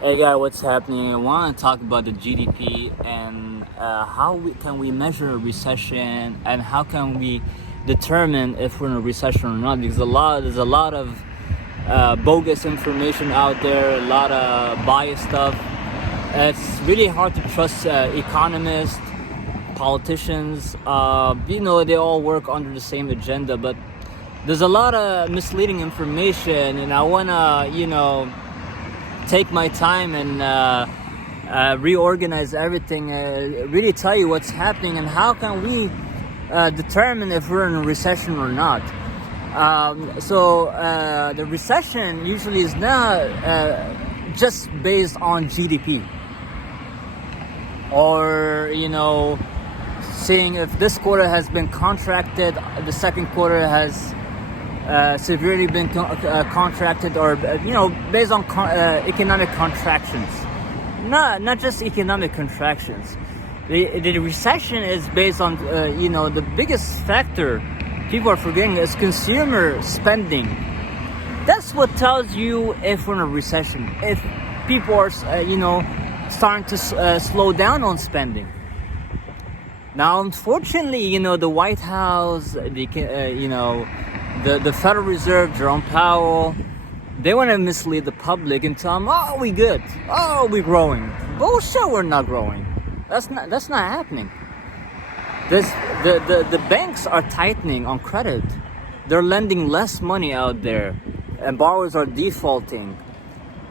Hey guys, what's happening? I want to talk about the GDP and can we measure a recession and how can we determine if we're in a recession or not? Because there's a lot of bogus information out there, a lot of biased stuff. It's really hard to trust economists, politicians. They all work under the same agenda, but there's a lot of misleading information, and I wanna take my time and reorganize everything, really tell you what's happening and how can we determine if we're in a recession or not. The recession usually is not just based on GDP or seeing if this quarter has been contracted, the second quarter has severely been contracted, or based on economic contractions. Not just economic contractions. The recession is based on the biggest factor people are forgetting is consumer spending. That's what tells you if we're in a recession. If people are starting to slow down on spending. Now, unfortunately, the White House, the Federal Reserve, Jerome Powell, they want to mislead the public and tell them, "Oh, we good. Oh, we're growing." Bullshit, we're not growing. That's not happening. The banks are tightening on credit. They're lending less money out there, and borrowers are defaulting.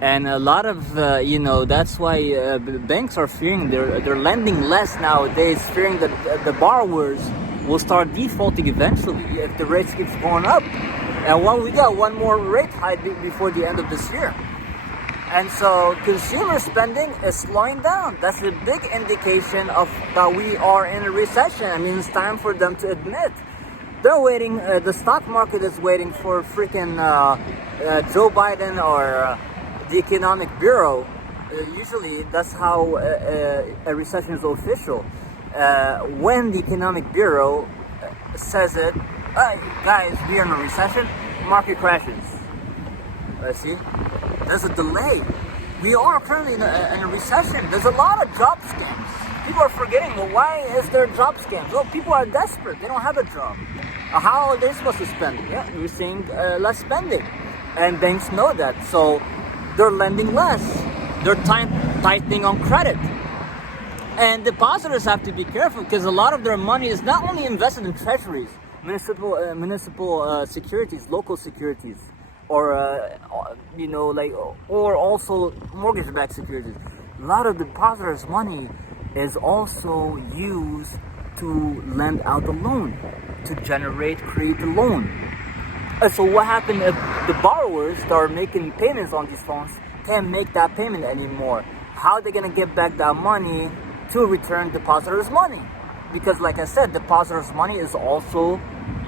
And a lot of that's why banks are fearing they're lending less nowadays, fearing that the borrowers will start defaulting eventually if the rates keeps going up. And we got one more rate hike before the end of this year. And so consumer spending is slowing down. That's a big indication of that we are in a recession. I mean, it's time for them to admit. They're waiting, the stock market is waiting for freaking Joe Biden or the Economic Bureau. Usually that's how a recession is official. When the Economic Bureau says it, "Hey guys, we're in a recession," market crashes. See, there's a delay. We are currently in a recession. There's a lot of job scams. People are forgetting, well, why is there job scams? Well, people are desperate. They don't have a job. How are they supposed to spend? Yeah, we're seeing less spending. And banks know that. So they're lending less. They're tightening on credit. And depositors have to be careful because a lot of their money is not only invested in treasuries, municipal securities, local securities, or or also mortgage-backed securities. A lot of depositors' money is also used to lend out a loan, to create a loan. And so what happened if the borrowers that are making payments on these phones can't make that payment anymore? How are they gonna get back that money to return depositors' money? Because like I said, depositors' money is also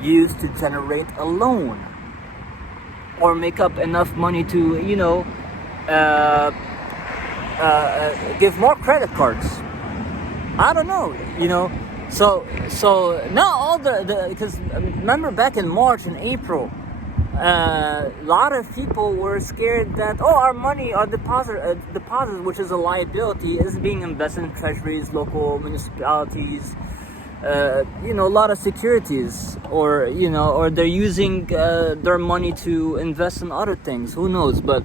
used to generate a loan or make up enough money to give more credit cards. I don't know, so now all because remember back in March and April, a lot of people were scared that our money, our deposits, which is a liability, is being invested in treasuries, local municipalities, a lot of securities, or they're using their money to invest in other things. Who knows? But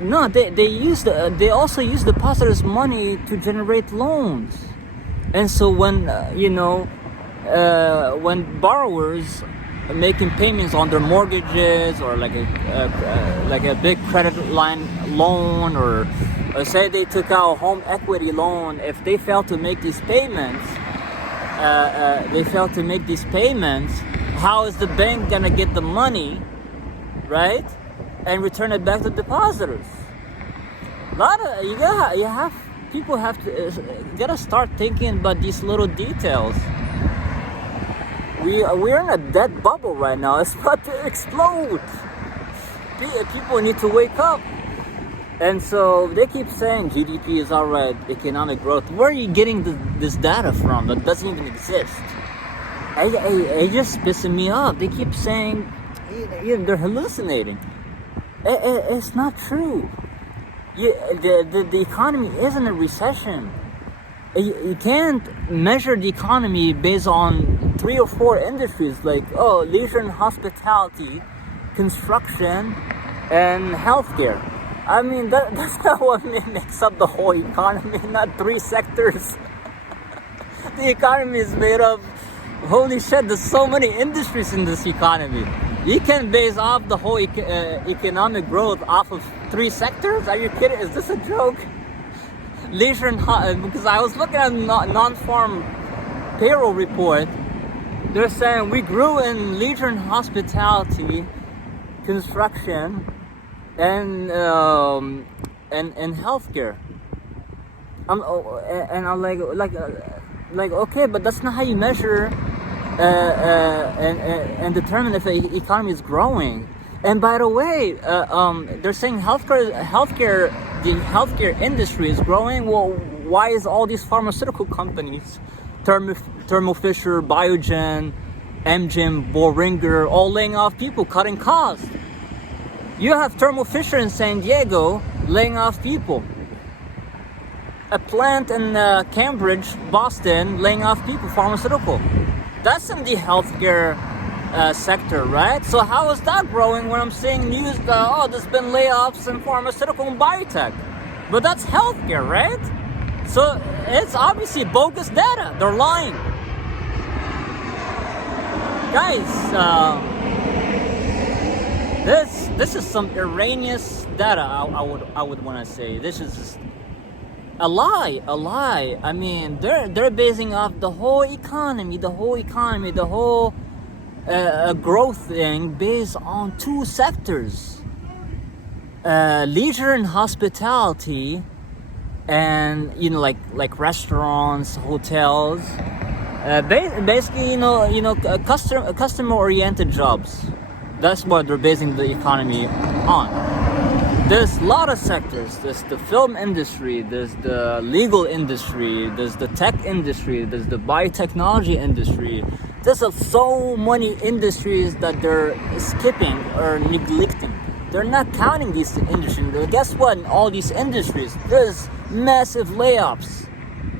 no, they also use depositors' money to generate loans, and so when when borrowers are making payments on their mortgages or like a big credit line loan, or say they took out a home equity loan, if they fail to make these payments, how is the bank gonna get the money, right, and return it back to depositors? People have to gotta start thinking about these little details. We're in a dead bubble right now. It's about to explode. People need to wake up. And so they keep saying GDP is alright, economic growth. Where are you getting this data from that doesn't even exist? It just pissing me off. They keep saying they're hallucinating. It's not true. The economy is in a recession. You can't measure the economy based on 3 or 4 industries like leisure and hospitality, construction, and healthcare. I mean that's not what makes up the whole economy, not 3 sectors. The economy is made of, holy shit, there's so many industries in this economy. You can base off the whole economic growth off of 3 sectors? Are you kidding? Is this a joke? Leisure and because I was looking at non-farm payroll report. They're saying we grew in leisure and hospitality, construction, and healthcare. I'm okay, but that's not how you measure and determine if the economy is growing. And by the way, they're saying the healthcare industry is growing. Well, why is all these pharmaceutical companies, Thermo Fisher, Biogen, Amgen, Boehringer, all laying off people, cutting costs? You have Thermo Fisher in San Diego laying off people. A plant in Cambridge, Boston, laying off people, pharmaceutical. That's in the healthcare sector, right? So how is that growing when I'm seeing news that, there's been layoffs in pharmaceutical and biotech? But that's healthcare, right? So it's obviously bogus data. They're lying. Guys, this is some erroneous data, I would want to say. This is just a lie. I mean, they're basing off the whole economy, the whole growth thing based on 2 sectors, leisure and hospitality, and like restaurants, hotels, basically customer oriented jobs. That's what they're basing the economy on. There's a lot of sectors. There's the film industry, there's the legal industry, there's the tech industry, there's the biotechnology industry. There's so many industries that they're skipping or neglecting. They're not counting these industries. But guess what? In all these industries, there's massive layoffs.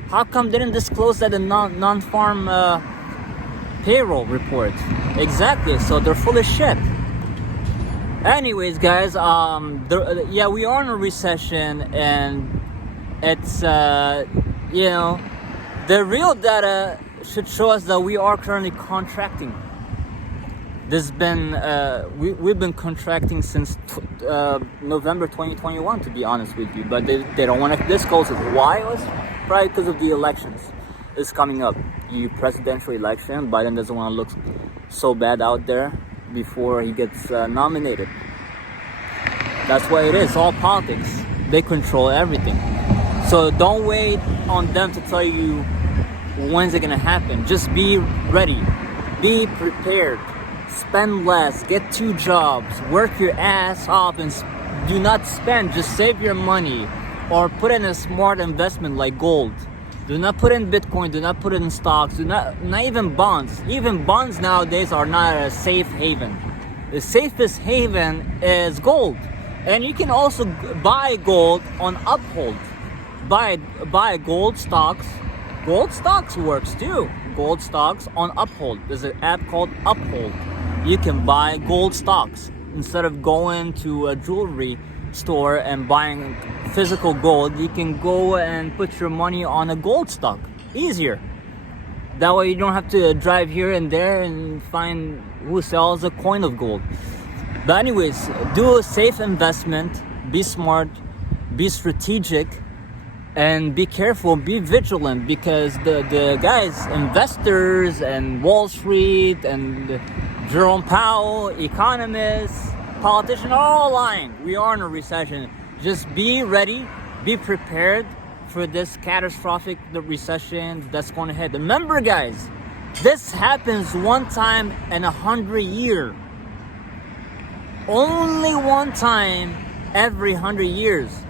How come they didn't disclose that in non-farm payroll report? Exactly. So they're full of shit. Anyways, guys, we are in a recession, and it's the real data should show us that we are currently contracting. There's been we've been contracting since November 2021, to be honest with you, but they don't want to disclose it. Why? It was probably because of the elections. It's coming up, the presidential election. Biden doesn't want to look so bad out there before he gets nominated. That's why it is. All politics. They control everything. So don't wait on them to tell you when's it gonna happen. Just be ready. Be prepared. Spend less. Get 2 jobs. Work your ass off and do not spend. Just save your money or put in a smart investment like gold. Do not put in Bitcoin. Do not put it in stocks. Not even bonds. Even bonds nowadays are not a safe haven. The safest haven is gold. And you can also buy gold on Uphold. Buy gold stocks. Gold stocks works too. Gold stocks on Uphold. There's an app called Uphold. You can buy gold stocks instead of going to a jewelry store and buying physical gold. You can go and put your money on a gold stock. Easier. That way you don't have to drive here and there and find who sells a coin of gold. But anyways, do a safe investment. Be smart. Be strategic. And be careful, be vigilant, because the guys, investors and Wall Street and Jerome Powell, economists, politicians are all lying. We are in a recession. Just be ready, be prepared for this catastrophic recession that's going to hit. Remember, guys, this happens one time in 100 years. Only one time every 100 years.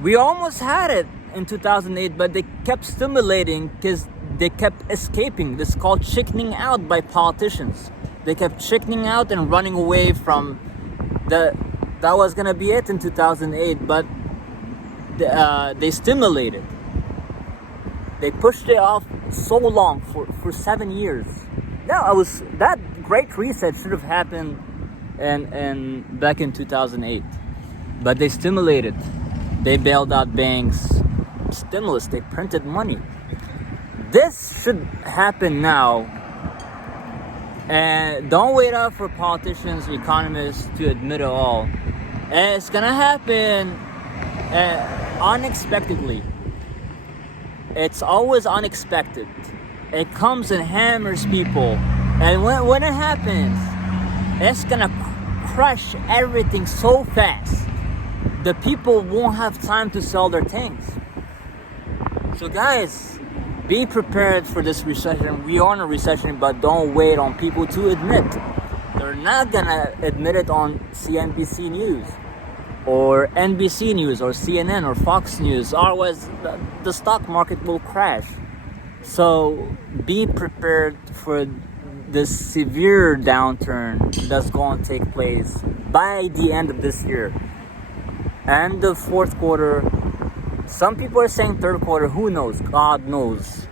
We almost had it in 2008, but they kept stimulating because they kept escaping. This is called chickening out by politicians. They kept chickening out and running away from the that was gonna be it in 2008, but they stimulated. They pushed it off so long for 7 years. That Great Reset should have happened in back in 2008, but they stimulated. They bailed out banks, stimulus. They printed money. This should happen now, and don't wait up for politicians, economists to admit it all. And it's gonna happen unexpectedly. It's always unexpected. It comes and hammers people, and when it happens, it's gonna crush everything so fast. The people won't have time to sell their things. So guys, be prepared for this recession. We are in a recession, but don't wait on people to admit. They're not gonna admit it on CNBC News or NBC News or CNN or Fox News. Otherwise, the stock market will crash. So be prepared for this severe downturn that's going to take place by the end of this year and the fourth quarter. Some people are saying third quarter. Who knows? God knows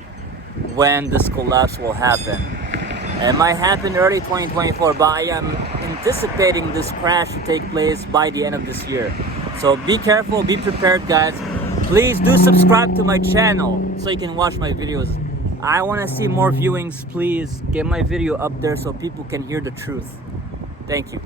when this collapse will happen. It might happen early 2024, but I am anticipating this crash to take place by the end of this year. So be careful, be prepared, guys. Please do subscribe to my channel so you can watch my videos. I want to see more viewings. Please get my video up there so people can hear the truth. Thank you.